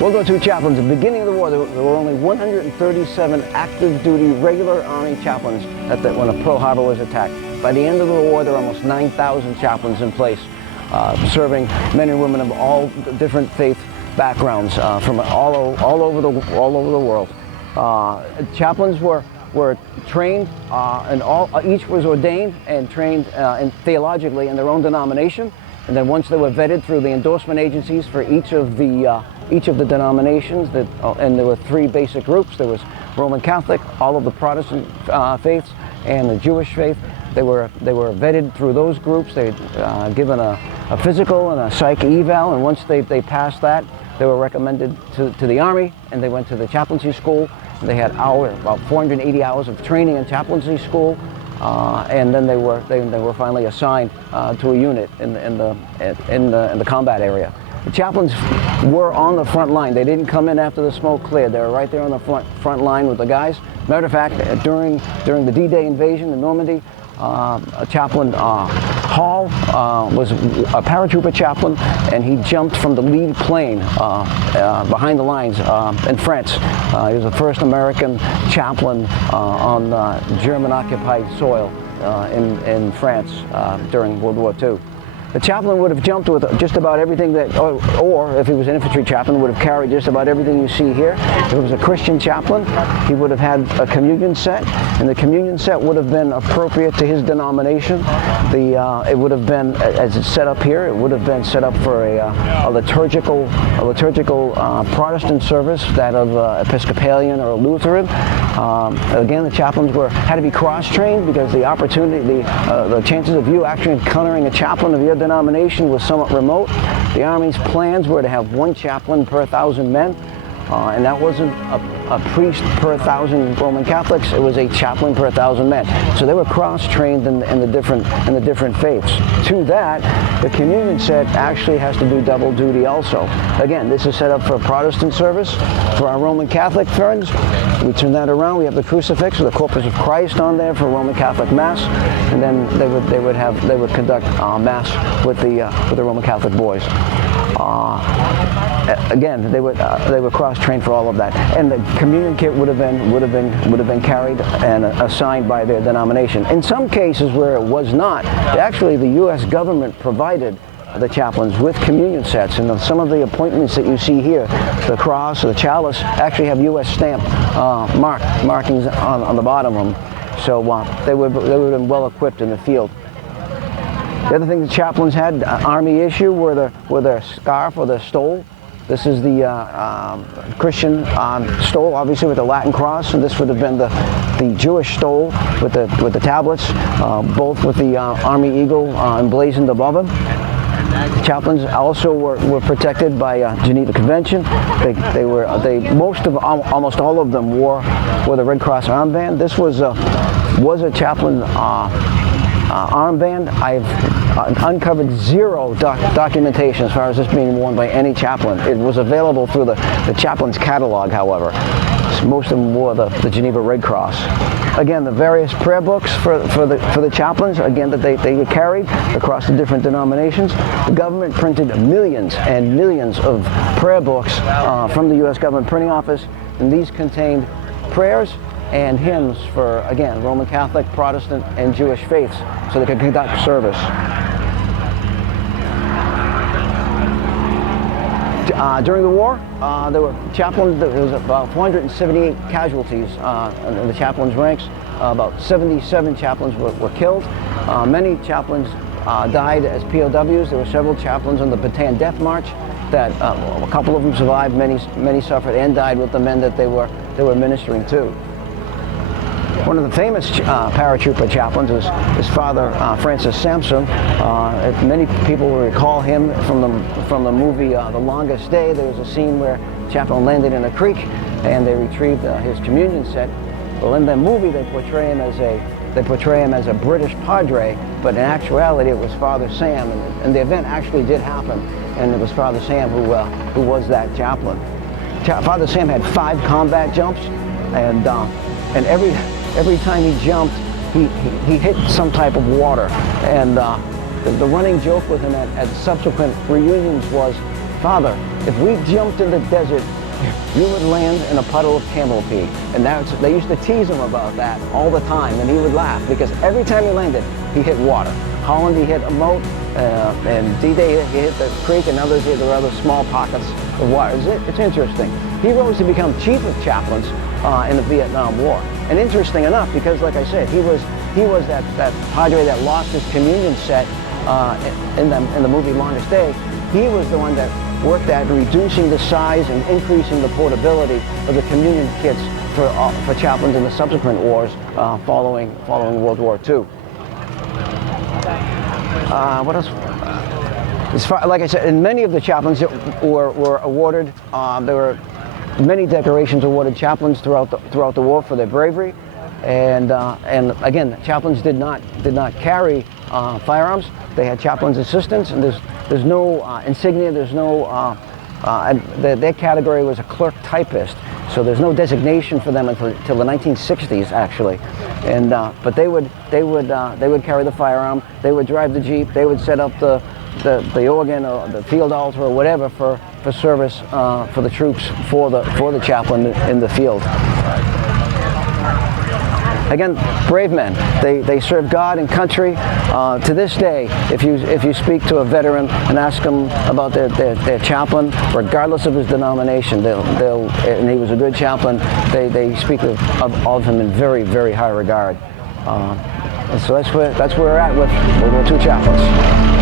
World War II chaplains, at the beginning of the war, there were only 137 active duty regular Army chaplains when the Pearl Harbor was attacked. By the end of the war, there were almost 9,000 chaplains in place, serving men and women of all different faith backgrounds from all over the world. Chaplains were trained, and each was ordained and trained theologically in their own denomination. And then once they were vetted through the endorsement agencies for each of the denominations, and there were three basic groups. There was Roman Catholic, all of the Protestant faiths, and the Jewish faith. They were vetted through those groups. They given a physical and a psych eval, and once they passed that, they were recommended to the Army, and they went to the chaplaincy school. They had about 480 hours of training in chaplaincy school. And then they were finally assigned to a unit in the combat area. The chaplains were on the front line. They didn't come in after the smoke cleared. They were right there on the front line with the guys. Matter of fact, during the D-Day invasion in Normandy, Chaplain Hall was a paratrooper chaplain, and he jumped from the lead plane behind the lines in France. He was the first American chaplain on German-occupied soil in France during World War II. The chaplain would have jumped with just about everything or if he was an infantry chaplain, would have carried just about everything you see here. If it was a Christian chaplain, he would have had a communion set, and the communion set would have been appropriate to his denomination. It would have been, as it's set up here, it would have been set up for a liturgical Protestant service, that of Episcopalian or Lutheran. Again, the chaplains had to be cross-trained because the chances of you actually encountering a chaplain of your denomination was somewhat remote. The Army's plans were to have one chaplain per 1,000 men, and that wasn't a priest per 1,000 Roman Catholics. It was a chaplain per 1,000 men. So they were cross-trained in the different faiths. To that, the communion set actually has to do double duty also. Again, this is set up for a Protestant service. For our Roman Catholic friends, we turn that around. We have the crucifix or the corpus of Christ on there for Roman Catholic Mass, and then they would conduct Mass with the Roman Catholic boys. Again, they were cross-trained for all of that, and the communion kit would have been carried and assigned by their denomination. In some cases where it was not, actually the U.S. government provided the chaplains with communion sets, and some of the appointments that you see here, the cross or the chalice, actually have U.S. stamp markings on the bottom of them. So they would have been well equipped in the field. The other thing the chaplains had, Army issue, were their scarf or their stole. This is the Christian stole, obviously with the Latin cross, and this would have been the Jewish stole with the tablets, both with the Army eagle emblazoned above them. The chaplains also were protected by Geneva Convention. Almost all of them wore the Red Cross armband. This was a chaplain armband. I've uncovered zero documentation as far as this being worn by any chaplain. It was available through the chaplain's catalog, however. Most of them wore the Geneva Red Cross. Again, the various prayer books for the chaplains, again, that they carried across the different denominations. The government printed millions and millions of prayer books from the U.S. government printing office, and these contained prayers and hymns for, again, Roman Catholic, Protestant, and Jewish faiths, so they could conduct service. During the war, there was about 478 casualties in the chaplains' ranks. About 77 chaplains were killed. Many chaplains died as POWs. There were several chaplains on the Bataan Death March that a couple of them survived. Many suffered and died with the men that they were ministering to. One of the famous paratrooper chaplains is Father Francis Sampson. Many people will recall him from the movie The Longest Day. There was a scene where the chaplain landed in a creek and they retrieved his communion set. Well, in the movie they portray him as a British Padre, but in actuality it was Father Sam, and the event actually did happen, and it was Father Sam who was that chaplain. Father Sam had 5 combat jumps, and every time he jumped, he hit some type of water. And the running joke with him at subsequent reunions was "Father, if we jumped in the desert, you would land in a puddle of camel pee." And they used to tease him about that all the time, and he would laugh because every time he landed, he hit water. Holland, he hit a moat, and D-Day, he hit the creek, and others, there were other small pockets of water. It's interesting. He rose to become chief of chaplains in the Vietnam War. And interesting enough, because like I said, he was that Padre that lost his communion set in the movie Longest Day. He was the one that worked at reducing the size and increasing the portability of the communion kits for chaplains in the subsequent wars following World War II. What else? Like I said, and many of the chaplains that were awarded, there were many decorations awarded chaplains throughout the war for their bravery, and again, chaplains did not carry firearms. They had chaplains' assistants, and there's no insignia. There's no their category was a clerk typist, so there's no designation for them until the 1960s actually. And but they would carry the firearm. They would drive the Jeep. They would set up the organ or the field altar or whatever for service for the troops, for the chaplain in the field. Again, brave men. They serve God and country. To this day, if you speak to a veteran and ask them about their chaplain, regardless of his denomination, and he was a good chaplain, they speak of him in very, very high regard. And so that's where we're at with World War II chaplains.